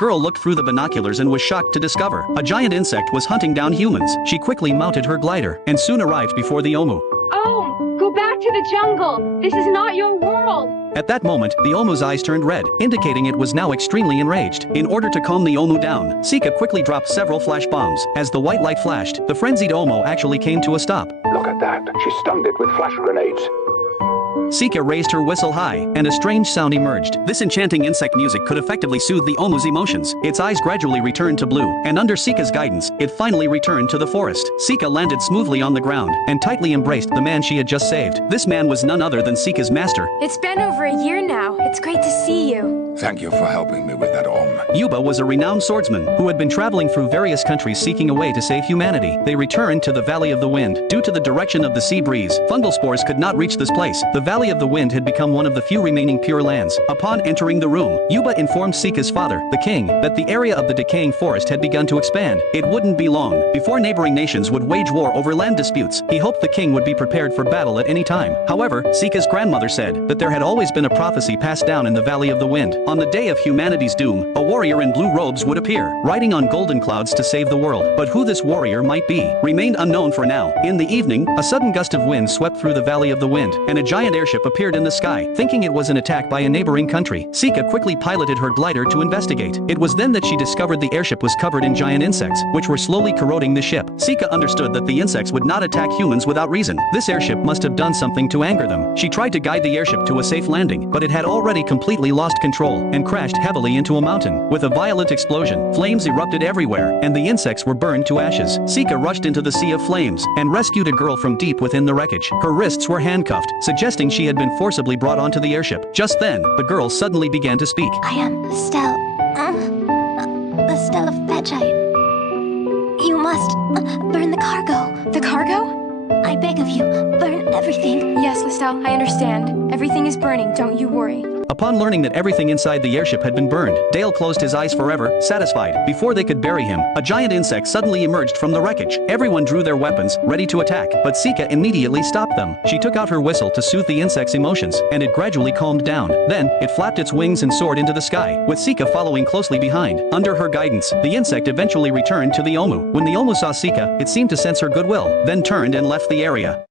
Girl looked through the binoculars and was shocked to discover a giant insect was hunting down humans. She quickly mounted her glider and soon arrived before the Omu. Oh, go back to the jungle. This is not your world. At that moment, the Omu's eyes turned red, indicating it was now extremely enraged. In order to calm the Omu down, Sika quickly dropped several flash bombs. As the white light flashed, the frenzied Omu actually came to a stop. Look at that. She stunned it with flash grenades. Sika raised her whistle high, and a strange sound emerged. This enchanting insect music could effectively soothe the Omu's emotions. Its eyes gradually returned to blue, and under Sika's guidance, it finally returned to the forest. Sika landed smoothly on the ground, and tightly embraced the man she had just saved. This man was none other than Sika's master. It's been over a year now. It's great to see you. Thank you for helping me with that Yuba was a renowned swordsman, who had been traveling through various countries seeking a way to save humanity. They returned to the Valley of the Wind. Due to the direction of the sea breeze, fungal spores could not reach this place. The Valley of the Wind had become one of the few remaining pure lands. Upon entering the room, Yuba informed Sika's father, the king, that the area of the decaying forest had begun to expand. It wouldn't be long before neighboring nations would wage war over land disputes. He hoped the king would be prepared for battle at any time. However, Sika's grandmother said that there had always been a prophecy passed down in the Valley of the Wind. On the day of humanity's doom, a warrior in blue robes would appear, riding on golden clouds to save the world. But who this warrior might be remained unknown for now. In the evening, a sudden gust of wind swept through the Valley of the Wind, and a giant airship appeared in the sky. Thinking it was an attack by a neighboring country, Sika quickly piloted her glider to investigate. It was then that she discovered the airship was covered in giant insects, which were slowly corroding the ship. Sika understood that the insects would not attack humans without reason. This airship must have done something to anger them. She tried to guide the airship to a safe landing, but it had already completely lost control and crashed heavily into a mountain. With a violent explosion, flames erupted everywhere, and the insects were burned to ashes. Sika rushed into the sea of flames and rescued a girl from deep within the wreckage. Her wrists were handcuffed, suggesting she had been forcibly brought onto the airship. Just then, the girl suddenly began to speak. I am Estelle. Estelle of Fedgite. You must burn the cargo. The cargo? I beg of you, burn everything. Yes, Lestel, I understand. Everything is burning, don't you worry. Upon learning that everything inside the airship had been burned, Dale closed his eyes forever, satisfied. Before they could bury him, a giant insect suddenly emerged from the wreckage. Everyone drew their weapons, ready to attack, but Sika immediately stopped them. She took out her whistle to soothe the insect's emotions, and it gradually calmed down. Then, it flapped its wings and soared into the sky, with Sika following closely behind. Under her guidance, the insect eventually returned to the Omu. When the Omu saw Sika, it seemed to sense her goodwill, then turned and left the area.